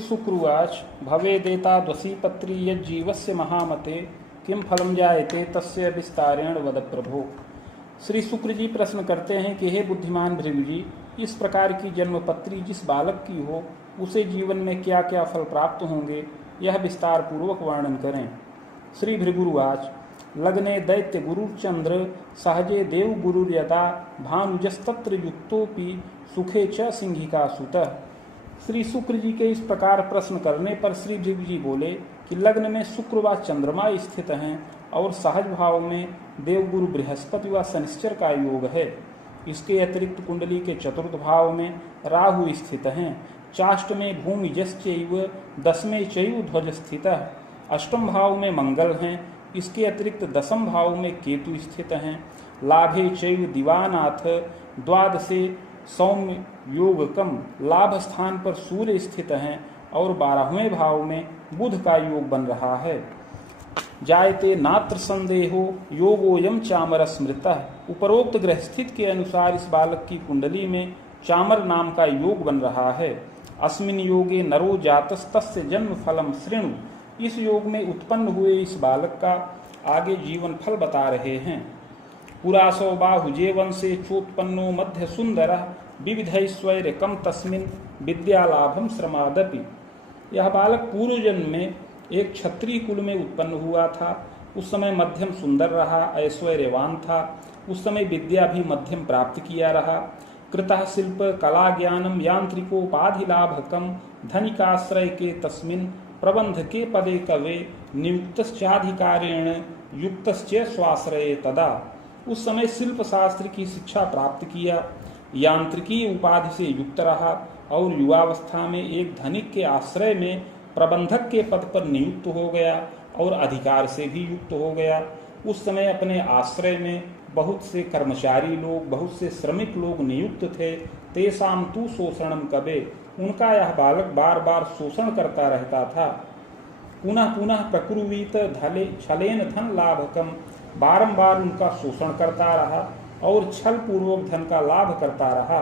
श्रीशुक्रुवाच भवेदेताद्वसीपत्री यज्जीवस्य महामते किम फलम जायते तस्य विस्तारेण वद प्रभो। श्री शुक्र जी प्रश्न करते हैं कि हे बुद्धिमान भृगु जी, इस प्रकार की जन्मपत्री जिस बालक की हो उसे जीवन में क्या क्या फल प्राप्त होंगे, यह विस्तार पूर्वक वर्णन करें। श्री भृगुरुवाच लग्ने दैत्य गुरुचंद्र सहजे देव गुरुर्यदा भानुजस्तत्र युक्तोपि सुखे च सिंहिका सुतः। श्री शुक्र जी के इस प्रकार प्रश्न करने पर श्री भृगु जी बोले कि लग्न में शुक्र व चंद्रमा स्थित हैं और सहज भाव में देवगुरु बृहस्पति व शनिश्चर का योग है। इसके अतिरिक्त कुंडली के चतुर्थ भाव में राहु स्थित हैं, चाष्ट में भूमिजश्चैव, दसमें चैव ध्वज स्थितः, अष्टम भाव में मंगल हैं। इसके अतिरिक्त दसम भाव में केतु स्थित हैं, लाभे चैव दिवानाथ, द्वादशे सौम्य योगकम, लाभ स्थान पर सूर्य स्थित हैं और 12वें भाव में बुध का योग बन रहा है। जायते नात्र संदेहो योगोयम चामर स्मृतः। उपरोक्त ग्रह स्थित के अनुसार इस बालक की कुंडली में चामर नाम का योग बन रहा है। अस्मिन योगे नरो जातस्तस्य जन्म फलम शृणु। इस योग में उत्पन्न हुए इस बालक का आगे जीवन फल बता रहे हैं। पुरासो बाहुजे वंशे चोत्पन्नो मध्य सुंदर विविधैश्वर्य कम तस्मिन विद्यालाभम श्रमादपि। यह बालक पूर्व जन्म में एक क्षत्रिय कुल में उत्पन्न हुआ था। उस समय मध्यम सुंदर रहा, ऐश्वर्यवान था। उस समय विद्या भी मध्यम प्राप्त किया रहा। कृतः शिल्प कला ज्ञानम यांत्रिकोपाधिलाभकम धनिकाश्रय के तस्मिन प्रबंध के पदे कवे नियुक्तश्चाधिकारेण युक्तश्च स्वाश्रये तदा। उस समय शिल्प शास्त्र की शिक्षा प्राप्त किया, यांत्रिकी उपाधि से युक्त रहा और युवावस्था में एक धनिक के आश्रय में प्रबंधक के पद पर नियुक्त हो गया और अधिकार से भी युक्त हो गया। उस समय अपने आश्रय में बहुत से कर्मचारी लोग, बहुत से श्रमिक लोग नियुक्त थे। तेषां तु शोषणम कबे। उनका यह बालक बार बार शोषण करता रहता था। पुनः पुनः प्रकुर्वीत छलेन धन लाभकम। बारंबार उनका शोषण करता रहा और छल पूर्वक धन का लाभ करता रहा।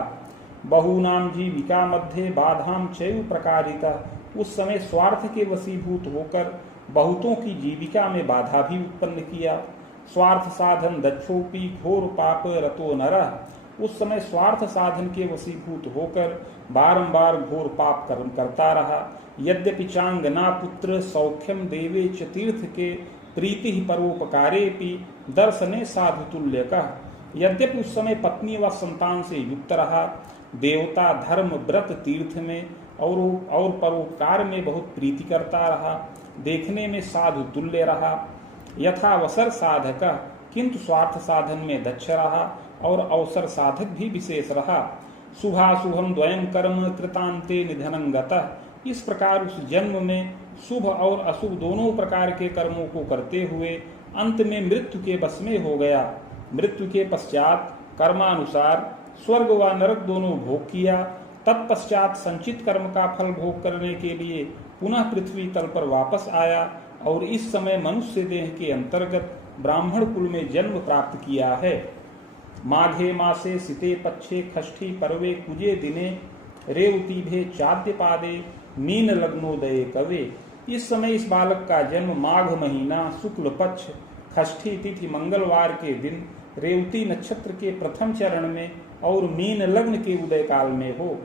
बहुनाम जीविका मध्य बाधाम चैव प्रकारिता। उस समय स्वार्थ के वशीभूत होकर बहुतों की जीविका में बाधा भी उत्पन्न किया। स्वार्थ साधन दक्षोपी घोर पाप रतो नरः। उस समय स्वार्थ साधन के वशीभूत होकर बारंबार घोर पाप कर्म करता रहा। यद्यपि चांगना पुत्र सौख्यम देवे च तीर्थ के प्रीति परोपकारेपि दर्शने साधु तुल्य का। यद्यपि उस समय पत्नी व संतान से युक्त रहा, देवता धर्म व्रत तीर्थ में और परोपकार में बहुत प्रीति करता रहा, देखने में साधु तुल्य रहा, यथावसर साधक, किंतु स्वार्थ साधन में दक्ष रहा और अवसर साधक भी विशेष रहा। शुभाशुभम द्वयं कर्म कृतांते निधनं गतः। इस प्रकार उस जन्म में शुभ और अशुभ दोनों प्रकार के कर्मों को करते हुए अंत में मृत्यु के वश में हो गया। मृत्यु के पश्चात कर्मानुसार स्वर्ग व नरक दोनों भोग किया। तत्पश्चात संचित कर्म का फल भोग करने के लिए पुनः पृथ्वी तल पर वापस आया और इस समय मनुष्य देह के अंतर्गत ब्राह्मण कुल में जन्म प्राप्त किया है। माघे मासे सिते पक्षे खष्ठी पर्वे कुजे दिने रेवतीभे चाद्य पादे मीन लग्नोदय कवे। इस समय इस बालक का जन्म माघ महीना शुक्ल पक्ष खष्ठी तिथि मंगलवार के दिन रेवती नक्षत्र के प्रथम चरण में और मीन लग्न के उदय काल में हो।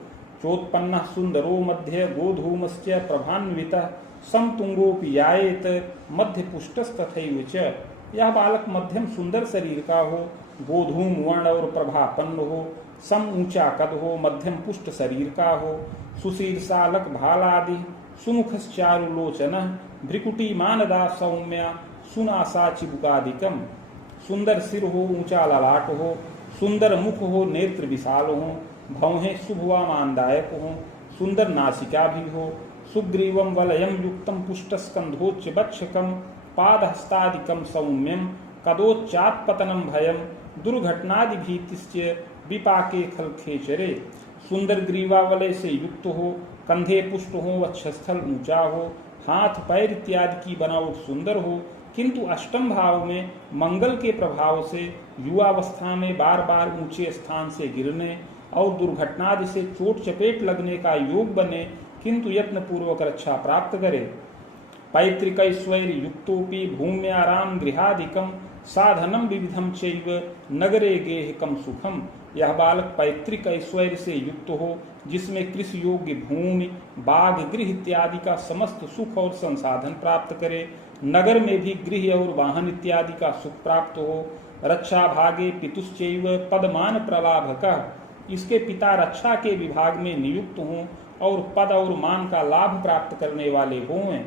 चोत्पन्न सुंदरो मध्य गोधूमश्च प्रभान्वितः समतुंगोपि यायेत मध्य पुष्टस्तथैव च। यह बालक मध्यम सुंदर शरीर का हो, गोधूम वर्ण और प्रभापन्न हो, सम ऊंचा कद हो, मध्यम पुष्ट शरीर का हो, सुशीर्षालक भालादि सुमुखश्चारुलोचन भ्रिकुटी मानदा सौम्या सुनासा चिबुकादिकम। सुंदर सिर हो, ऊंचा ललाट हो, सुंदर मुख हो, नेत्र विशाल हो, भौहें शुभ व मानदायक हो, सुंदर नासिका भी हो, सुग्रीवम वलयम युक्तम पुष्टस्कंधोच्च बक्षकम पादहस्तादिकम सौम्यम कदोच्चात्पतनम भयम दुर्घटनादि भीतिश्च विपाके खलखेचरे। सुंदर ग्रीवावलय से युक्त हो, कंधे पुष्ट हो, वक्षस्थल ऊंचा हो, हाथ पैर इत्यादि की बनावट सुंदर हो, किंतु अष्टम भाव में मंगल के प्रभाव से युवावस्था में बार बार ऊंचे स्थान से गिरने और दुर्घटनादि से चोट चपेट लगने का योग बने, किंतु यत्न पूर्वक रक्षा प्राप्त करे। पैतृक ऐश्वर्य युक्तोपि भूम्याराम गृहादिकम साधनम विविधम चैव नगरे गेहकम सुखम। यह बालक पैतृक ऐश्वर्य से युक्त हो, जिसमें कृषि योग्य भूमि, बाग, गृह इत्यादि का समस्त सुख और संसाधन प्राप्त करे। नगर में भी गृह और वाहन इत्यादि का सुख प्राप्त हो। रक्षा भागे पितुश्चैव पदमान प्रलाभकः। इसके पिता रक्षा के विभाग में नियुक्त हों और पद और मान का लाभ प्राप्त करने वाले हों।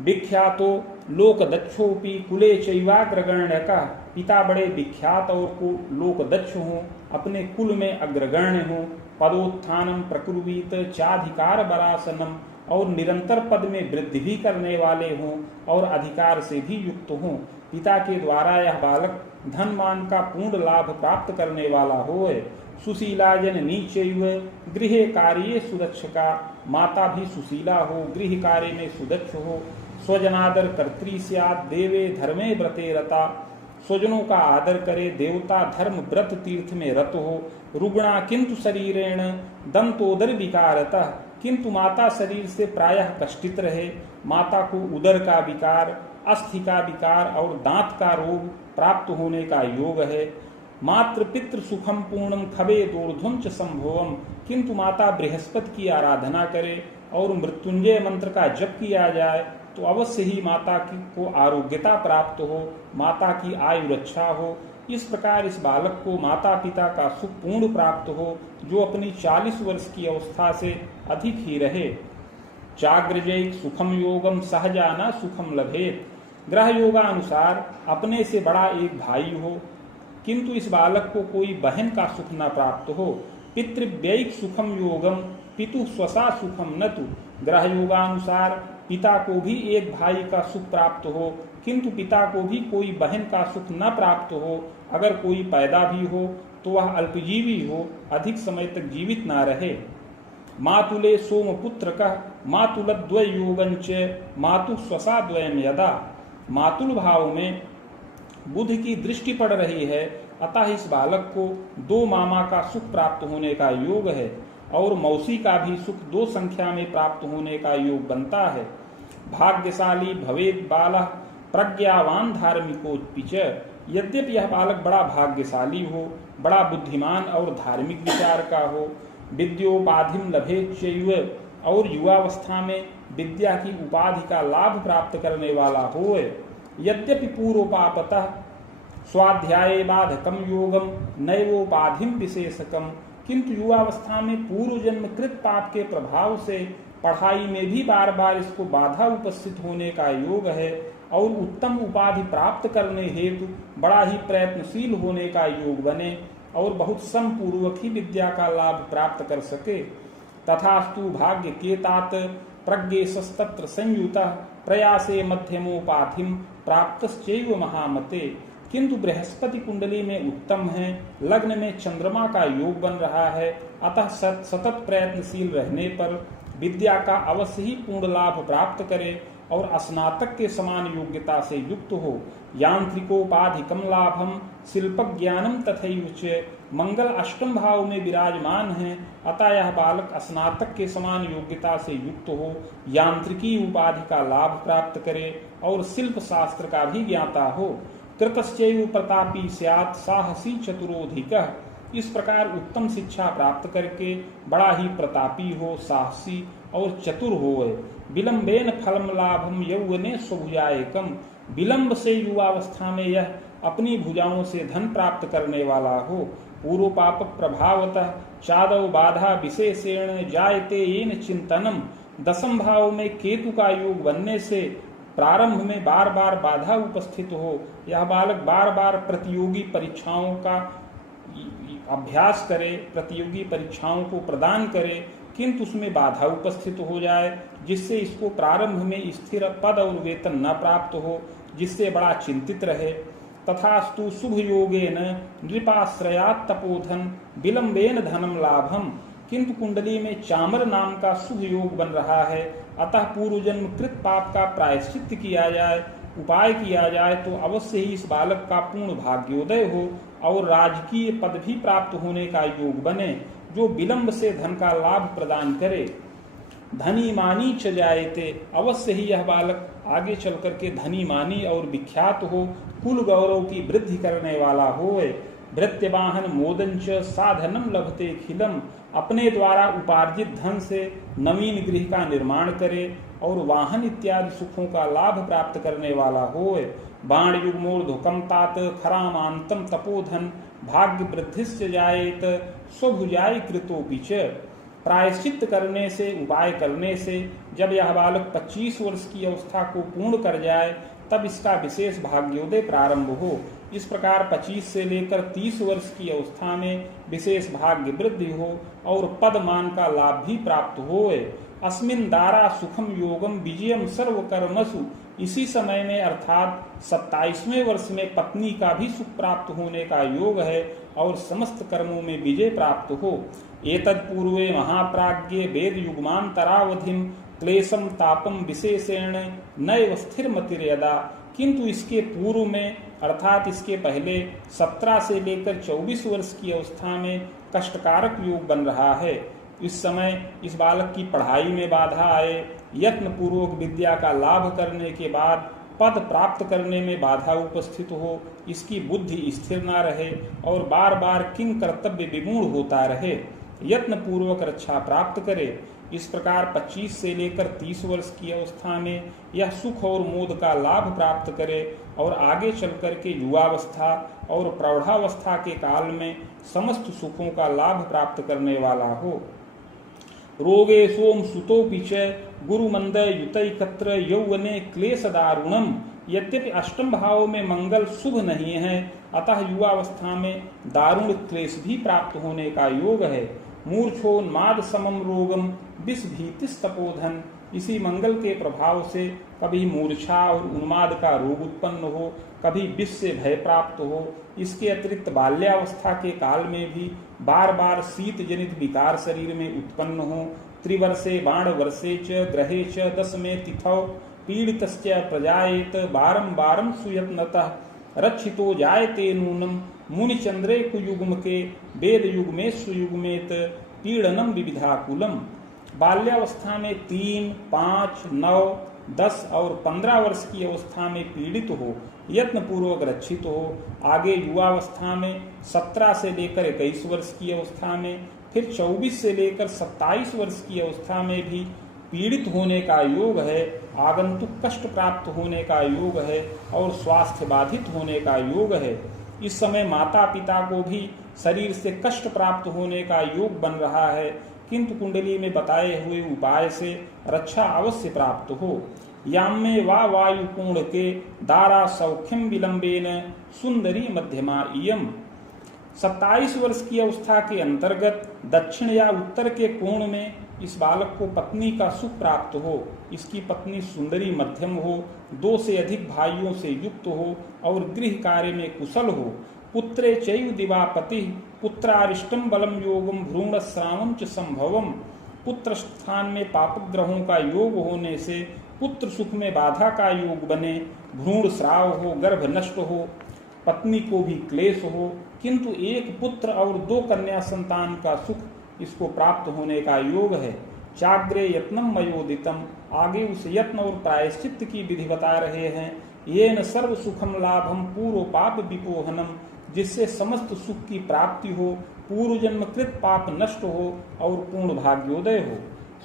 विख्यातो लोकदक्षोपि कुले चैवाग्रगण्यकः। पिता बड़े विख्यात और लोकदक्ष हों, अपने कुल में अग्रगण्य हों। पदोत्थानम प्रकुर्वीत चाधिकार बरासनम। और निरंतर पद में वृद्धि भी करने वाले हों और अधिकार से भी युक्त हों। पिता के द्वारा यह बालक धन मान का पूर्ण लाभ प्राप्त करने वाला हो। सुशीला जननी चैव गृह कार्ये सुदक्षका। माता भी सुशीला हो, गृह कार्य में सुदक्ष हो। स्वजनादर कर्त्री स्यात् देवे धर्मे व्रते रता। स्वजनों का आदर करे, देवता धर्म व्रत तीर्थ में रत हो। रुग्णा किंतु शरीरेण दंतोदर विकारतः। किंतु माता शरीर से प्रायः कष्टित रहे। माता को उदर का विकार, अस्थि का विकार और दांत का रोग प्राप्त होने का योग है। मातृ पितृ सुखम पूर्णम खबे दोर्धुम च संभवम। किंतु माता बृहस्पति की आराधना करे और मृत्युंजय मंत्र का जप किया जाए तो अवश्य ही माता को आरोग्यता प्राप्त हो, माता की आयु रक्षा हो। इस प्रकार इस बालक को माता पिता का सुख पूर्ण प्राप्त हो, जो अपनी 40 वर्ष की अवस्था से अधिक ही रहे। चाग्रजैक सुखम योगम सहजाना सुखम लभेत। ग्रह योगानुसार अपने से बड़ा एक भाई हो, किंतु इस बालक को कोई बहन का सुख न प्राप्त हो। पितृव्ययिक सुखम योगम पितु स्वसा सुखम नतु। ग्रह योगानुसार पिता को भी एक भाई का सुख प्राप्त हो, किंतु पिता को भी कोई बहन का सुख न प्राप्त हो। अगर कोई पैदा भी हो तो वह अल्पजीवी हो, अधिक समय तक जीवित न रहे। मातुले सोम पुत्र कह मातुलद्वय योगंच मातु स्वसा द्वयम यदा। मातुल भाव में बुध की दृष्टि पड़ रही है, अतः इस बालक को 2 मामा का सुख प्राप्त होने का योग है और मौसी का भी सुख 2 संख्या में प्राप्त होने का योग बनता है। भाग्यशाली भवेद बालः प्रज्ञावान धार्मिकोत्पिच। यद्यपि यह बालक बड़ा भाग्यशाली हो, बड़ा बुद्धिमान और धार्मिक विचार का हो। विद्योपाधिम लभेच्चैव। और युवावस्था में विद्या की उपाधि का लाभ प्राप्त करने वाला हो। यद्यपि पूर्वोपापतः स्वाध्याये बाधकम योगम नैवोपाधिम विशेषकम। किंतु युवावस्था में पूर्व जन्म कृत पाप के प्रभाव से पढ़ाई में भी बार बार इसको बाधा उपस्थित होने का योग है और उत्तम उपाधि प्राप्त करने हेतु बड़ा ही प्रयत्नशील होने का योग बने और बहुत समपूर्वक ही विद्या का लाभ प्राप्त कर सके। तथास्तु भाग्य केतात प्रज्ञेशस्तत्र संयुतः प्रयासे मध्यमोपाधिम प्राप्तश्चैव महामते। किंतु बृहस्पति कुंडली में उत्तम है, लग्न में चंद्रमा का योग बन रहा है, अतः सतत प्रयत्नशील रहने पर विद्या का अवश्य ही पूर्ण लाभ प्राप्त करे और स्नातक के समान योग्यता से युक्त हो। यांत्रिकोपाधिकम लाभम शिल्प ज्ञानम तथैव। मंगल अष्टम भाव में विराजमान है, अतः यह बालक स्नातक के समान योग्यता से युक्त हो, यांत्रिकी उपाधि का लाभ प्राप्त करे और शिल्प शास्त्र का भी ज्ञाता हो। कृतश्चैव प्रतापी स्यात् साहसी चतुरोधिकः। इस प्रकार उत्तम शिक्षा प्राप्त करके बड़ा ही प्रतापी हो, साहसी और चतुर हो। विलंबेन फलम लाभम यौवने स्वभुजाएकम। विलंब से युवावस्था में यह अपनी भुजाओं से धन प्राप्त करने वाला हो। पूर्व पाप प्रभावतः चादव बाधा विशेषेण जायते येन चिंतनम। 10th भाव में केतु का योग बनने से प्रारंभ में बार बार बाधा उपस्थित हो। यह बालक बार बार प्रतियोगी परीक्षाओं का अभ्यास करे, प्रतियोगी परीक्षाओं को प्रदान करे, किंतु उसमें बाधा उपस्थित हो जाए, जिससे इसको प्रारंभ में स्थिर पद और वेतन न प्राप्त हो, जिससे बड़ा चिंतित रहे। तथास्तु शुभ योगेन नृपाश्रयात् तपोधन विलंबेन धनम लाभम। किंतु कुंडली में चामर नाम का शुभ योग बन रहा है, अतः पूर्व जन्म कृत पाप का प्रायश्चित्त किया जाए, उपाय किया जाए तो अवश्य ही इस बालक का पूर्ण भाग्योदय हो और राजकीय पद भी प्राप्त होने का योग बने, जो विलंब से धन का लाभ प्रदान करे। धनी मानी च जायते, अवश्य ही यह बालक आगे चल करके धनी मानी और विख्यात हो, कुल गौरव की वृद्धि करने वाला होए। भृत्यवाहन मोदंच साधनम लभते खिलम, अपने द्वारा उपार्जित धन से नवीन गृह का निर्माण करे और वाहन इत्यादि सुखों का लाभ प्राप्त करने वाला होए। बाण युग्मोर्ध्वकम तात खरामांतम तपोधन, भाग्य वृद्धिश्च जायेत स्वभुजाय कृतोपि च। प्रायश्चित करने से, उपाय करने से जब यह बालक 25 वर्ष की अवस्था को पूर्ण कर जाए तब इसका विशेष भाग्योदय प्रारंभ हो। इस प्रकार 25 से लेकर 30 वर्ष की अवस्था में विशेष भाग्य वृद्धि हो और पद मान का लाभ भी प्राप्त होए। अस्मिन दारा सुखम योगम विजयम सर्व कर्मसु, इसी समय में अर्थात 27वें वर्ष में पत्नी का भी सुख प्राप्त होने का योग है और समस्त कर्मों में विजय प्राप्त हो। एतत् पूर्वे महाप्राज्ञे वेद युग्मांतरावधिम क्लेशम तापम विशेषेण नैव स्थिर मतिर्यदा, किंतु इसके पूर्व में अर्थात इसके पहले 17 से लेकर 24 वर्ष की अवस्था में कष्टकारक योग बन रहा है। इस समय इस बालक की पढ़ाई में बाधा आए, यत्न पूर्वक विद्या का लाभ करने के बाद पद प्राप्त करने में बाधा उपस्थित हो, इसकी बुद्धि स्थिर न रहे और बार बार किंग कर्तव्य विमूढ़ होता रहे, यत्न पूर्वक रक्षा प्राप्त करे। इस प्रकार 25 से लेकर 30 वर्ष की अवस्था में यह सुख और मोद का लाभ प्राप्त करे और आगे चलकर के युवावस्था और प्रौढ़ावस्था के काल में समस्त सुखों का लाभ प्राप्त करने वाला हो। रोगे सोम सुतोपि च गुरुमंद युतैकत्र यौवने क्लेश दारुणम, यद्यपि अष्टम भाव में मंगल शुभ नहीं है, अतः युवावस्था में दारुण क्लेश भी प्राप्त होने का योग है। मूर्छोन्माद समम रोगम विष भीतिस तपोधन, इसी मंगल के प्रभाव से कभी मूर्छा और उन्माद का रोग उत्पन्न हो, कभी विष से भय प्राप्त हो। इसके अतिरिक्त बाल्यावस्था के काल में भी बार बार शीत जनित विकार शरीर में उत्पन्न हो। त्रिवर्षे बाण वर्षे च ग्रहे च दशमे तिथौ पीड़ितश्च प्रजायेत बारम बारम सुयत्नतः रक्षितो जायते नूनम मुनिचंद्रे कुयुग्म के वेद युग्मे सुयुग्मेत पीड़नम विविधाकुलम। बाल्यावस्था में 3, 5, 9, 10 और 15 वर्ष की अवस्था में पीड़ित हो, यत्न पूर्वक रक्षित हो। आगे युवावस्था में 17 से लेकर 21 वर्ष की अवस्था में, फिर 24 से लेकर 27 वर्ष की अवस्था में भी पीड़ित होने का योग है, आगंतुक कष्ट प्राप्त होने का योग है और स्वास्थ्य बाधित होने का योग है। इस समय माता पिता को भी शरीर से कष्ट प्राप्त होने का योग बन रहा है, किंतु कुंडली में बताए हुए उपाय से रक्षा अवश्य प्राप्त हो। याम्मे वा वायुकोण के दारा सौख्यम विलंबेन सुंदरी मध्यमा इयम, 27 वर्ष की अवस्था के अंतर्गत दक्षिण या उत्तर के कोण में इस बालक को पत्नी का सुख प्राप्त हो। इसकी पत्नी सुंदरी मध्यम हो, 2 से अधिक भाइयों से युक्त हो और गृह कार्य में कुशल हो। पुत्रे चैव दिवापति पुत्रारिष्टम बलम योगम भ्रूण श्रावम च संभवम, पुत्र स्थान में पापग्रहों का योग होने से पुत्र सुख में बाधा का योग बने, भ्रूण श्राव हो, गर्भ नष्ट हो, पत्नी को भी क्लेश हो, किंतु एक पुत्र और 2 कन्या संतान का सुख इसको प्राप्त होने का योग है। चाग्रे यत्नम मयोदितम, आगे उस यत्न और प्रायश्चित की विधि बता रहे हैं। ये न सर्व सुखम लाभम पूर्व पाप विपोहनम, जिससे समस्त सुख की प्राप्ति हो, पूर्व जन्म कृत पाप नष्ट हो और पूर्ण भाग्योदय हो।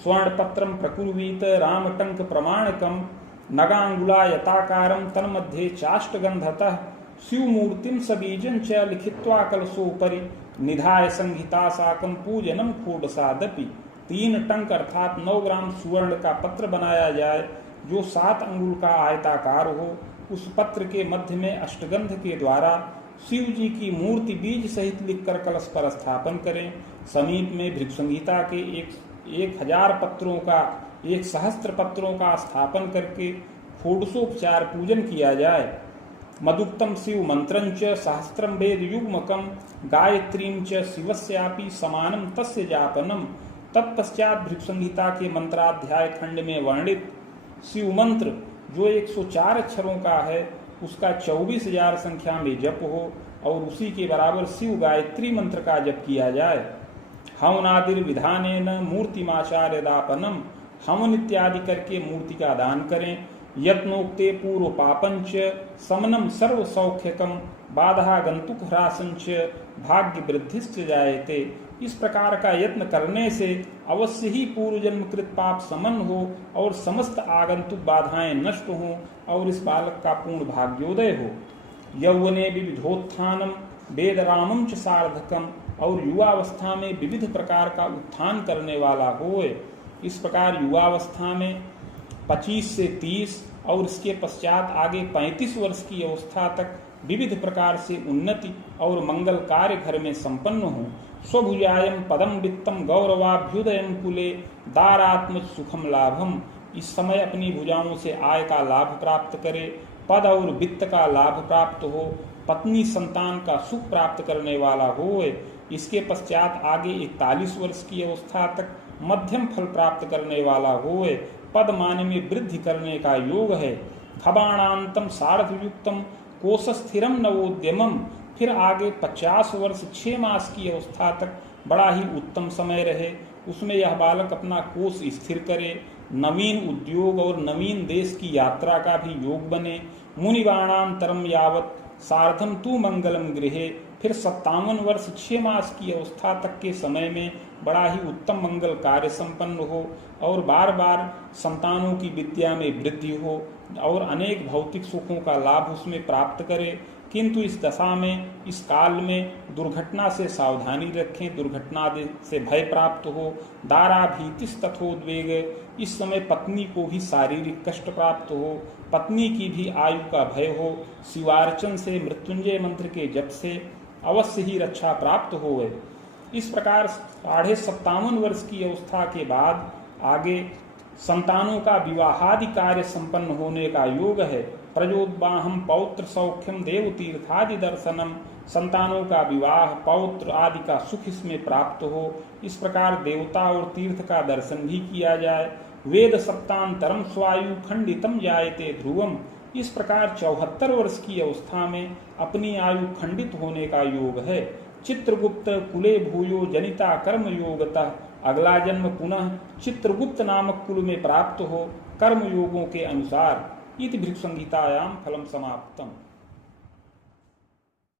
स्वर्ण पत्रम प्रकुर्वीत रामटंक प्रमाणकम नगांगुला यताकारम तन्मध्ये चाष्टगंधतः शिवमूर्तिम सबीजं च लिखित्वा कलशोपरि निधाय संहिता साकम पूजनम खोडसादपि। 3 टंक अर्थात 9 ग्राम सुवर्ण का पत्र बनाया जाए जो 7 अंगुल का आयताकार हो। उस पत्र के मध्य में अष्टगंध के द्वारा शिव जी की मूर्ति बीज सहित लिखकर कलश पर स्थापन करें। समीप में भृगुसंहिता के 1000 पत्रों का 1000 पत्रों का स्थापन करके षोडशोपचार पूजन किया जाए। मदुक्तम शिव मंत्रं च सहस्त्रम वेद युग्मकम गायत्रीं च शिवस्यापि समानम तस्य जापनम। तत्पश्चात भृगुसंहिता के मंत्राध्याय खंड में वर्णित शिव मंत्र जो 104 अक्षरों का है उसका 24,000 संख्या में जप हो और उसी के बराबर शिव गायत्री मंत्र का जप किया जाए। हवनादिर विधानेन मूर्तिमाचार्य दापनम, हवन इत्यादि करके मूर्ति का दान करें। यत्नोक्ते पूर्व पापंच समनम सर्व सौख्यकम बाधा गंतुक ह्रासंच भाग्य वृद्धिश्च जायते। इस प्रकार का यत्न करने से अवश्य ही पूर्व जन्म कृत पाप समन हो और समस्त आगंतुक बाधाएं नष्ट हों और इस बालक का पूर्ण भाग्योदय हो। यौवने विविधोत्थानम वेदरामम च सार्धकम, और युवावस्था में विविध प्रकार का उत्थान करने वाला होए। इस प्रकार युवावस्था में 25 से 30 और इसके पश्चात आगे 35 वर्ष की अवस्था तक विविध प्रकार से उन्नति और मंगल कार्य घर में संपन्न हो। स्वभुजायम पदम वित्तम गौरवाभ्युदयम कुले दारात्म सुखम लाभम, इस समय अपनी भुजाओं से आय का लाभ प्राप्त करे, पद और वित्त का लाभ प्राप्त हो, पत्नी संतान का सुख प्राप्त करने वाला होए। इसके पश्चात आगे 41 वर्ष की अवस्था तक मध्यम फल प्राप्त करने वाला होए, पद मान में वृद्धि करने का योग है। खबाणांतम सार्धयुक्तम कोशस्थिरम नवोद्यमम, फिर आगे 50 वर्ष 6 मास की अवस्था तक बड़ा ही उत्तम समय रहे, उसमें यह बालक अपना कोश स्थिर करे, नवीन उद्योग और नवीन देश की यात्रा का भी योग बने। मुनिवाणांतरम यावत सार्धम तू मंगलम गृहे, फिर 57 वर्ष 6 मास की अवस्था तक के समय में बड़ा ही उत्तम मंगल कार्य संपन्न हो और बार बार संतानों की विद्या में वृद्धि हो और अनेक भौतिक सुखों का लाभ उसमें प्राप्त करे। किंतु इस दशा में, इस काल में दुर्घटना से सावधानी रखें, दुर्घटना से भय प्राप्त हो। दारा भीतिस तथोद्वेग, इस समय पत्नी को भी शारीरिक कष्ट प्राप्त हो, पत्नी की भी आयु का भय हो। शिवार्चन से, मृत्युंजय मंत्र के जप से अवश्य ही रक्षा प्राप्त हो। इस प्रकार 57.5 वर्ष की अवस्था के बाद आगे संतानों का विवाहादि कार्य संपन्न होने का योग है। प्रजोद्वाहम पौत्र सौख्यम देव तीर्थादि दर्शनम, संतानों का विवाह, पौत्र आदि का सुख इसमें प्राप्त हो। इस प्रकार देवता और तीर्थ का दर्शन भी किया जाए। वेद सप्तांतरम स्वायु खंडितम जायते ध्रुवम, इस प्रकार 74 वर्ष की अवस्था में अपनी आयु खंडित होने का योग है। चित्रगुप्त कुले भूयो जनिता कर्म योगतः, अगला जन्म पुनः चित्रगुप्त नामक कुल में प्राप्त हो कर्म योगों के अनुसार। इति भृगु संहितायां फलम समाप्तम।